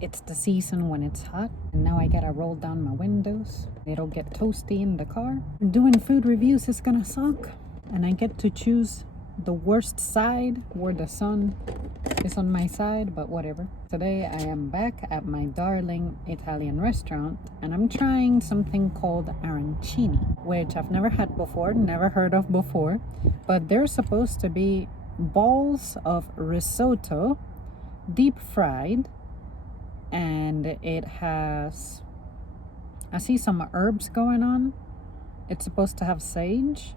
it's the season when it's hot, and now I gotta roll down my windows. It'll get toasty in the car. Doing food reviews is gonna suck, and I get to choose the worst side where the sun is on my side, but whatever. Today I am back at my darling Italian restaurant, and I'm trying something called arancini, which I've never had before, never heard of before, but they're supposed to be balls of risotto, deep fried, and it has, I see some herbs going on. It's supposed to have sage.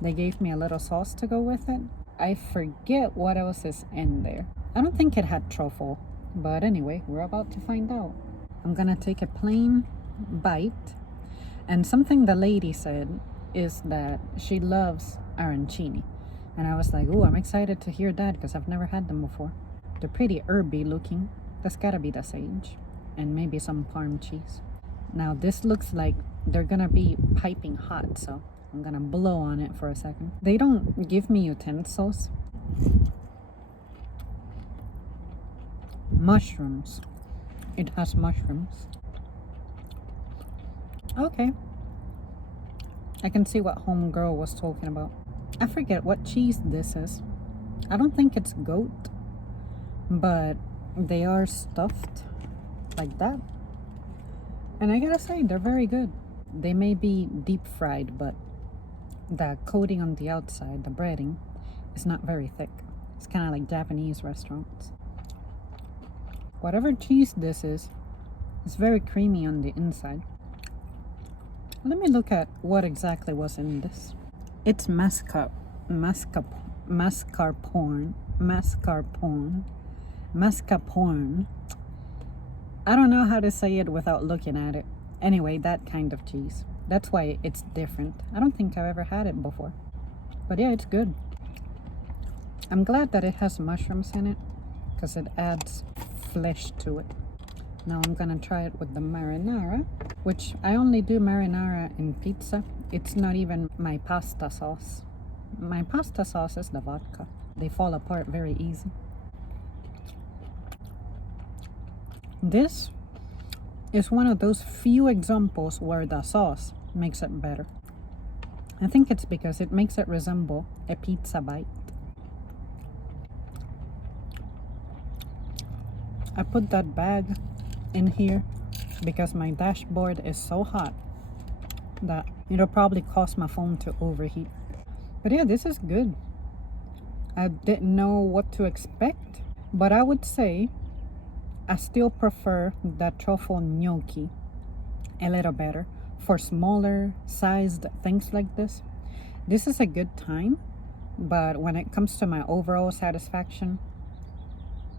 They gave me a little sauce to go with it. I forget what else is in there. I don't think it had truffle, but anyway, we're about to find out. I'm gonna take a plain bite, and something the lady said is that she loves arancini, and I was like, oh, I'm excited to hear that because I've never had them before. They're pretty herby looking. That's gotta be the sage, and maybe some Parm cheese. Now this looks like they're gonna be piping hot, so I'm gonna blow on it for a second. They don't give me utensils. Mushrooms. It has mushrooms. Okay. I can see what homegirl was talking about. I forget what cheese this is. I don't think it's goat, but they are stuffed like that. And I gotta say, they're very good. They may be deep fried, but the coating on the outside, the breading, is not very thick. It's kind of like Japanese restaurants. Whatever cheese this is, it's very creamy on the inside. Let me look at what exactly was in this. It's mascarpone. I don't know how to say it without looking at it. Anyway, that kind of cheese. That's why it's different. I don't think I've ever had it before. But yeah, it's good. I'm glad that it has mushrooms in it because it adds flesh to it. Now I'm gonna try it with the marinara, which I only do marinara in pizza. It's not even my pasta sauce. My pasta sauce is the vodka. They fall apart very easy. This is one of those few examples where the sauce makes it better. I think it's because it makes it resemble a pizza bite. I put that bag in here because my dashboard is so hot that it'll probably cause my phone to overheat. But yeah, this is good. I didn't know what to expect, but I would say I still prefer the truffle gnocchi a little better for smaller sized things like this. This is a good time, but when it comes to my overall satisfaction,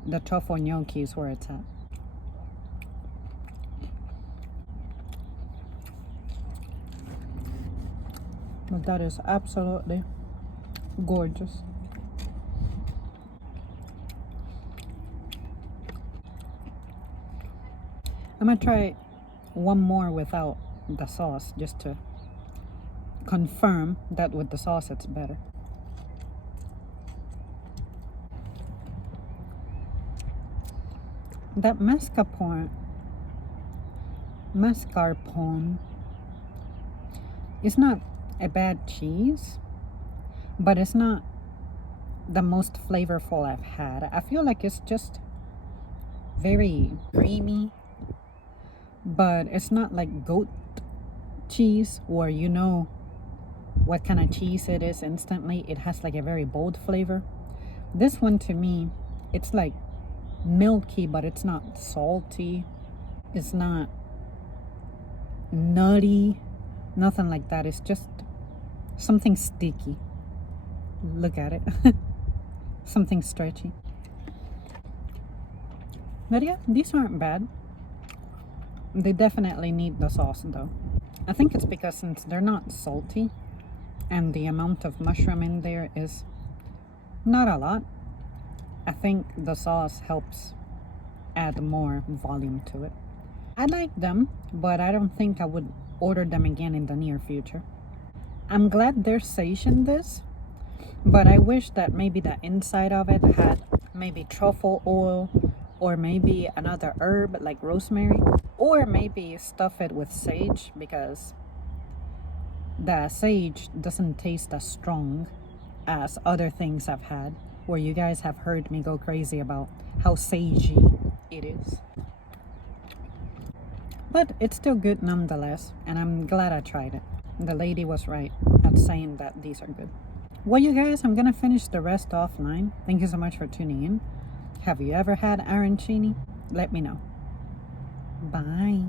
the truffle gnocchi is where it's at. But that is absolutely gorgeous. I'm gonna try one more without the sauce just to confirm that with the sauce it's better. That mascarpone is not a bad cheese, but it's not the most flavorful I've had. I feel like it's just very creamy, but it's not like goat cheese where you know what kind of cheese it is instantly. It has like a very bold flavor. This one to me, it's like milky, but it's not salty. It's not nutty, nothing like that. It's just something sticky. Look at it. Something stretchy. But yeah, these aren't bad. They definitely need the sauce though. I think it's because since they're not salty and the amount of mushroom in there is not a lot, I think the sauce helps add more volume to it. I like them, but I don't think I would order them again in the near future. I'm glad they're seasoned this, but I wish that maybe the inside of it had maybe truffle oil or maybe another herb like rosemary, or maybe stuff it with sage, because the sage doesn't taste as strong as other things I've had, where you guys have heard me go crazy about how sagey it is. But it's still good nonetheless, and I'm glad I tried it. The lady was right at saying that these are good. Well, you guys, I'm gonna finish the rest offline. Thank you so much for tuning in. Have you ever had arancini? Let me know. Bye.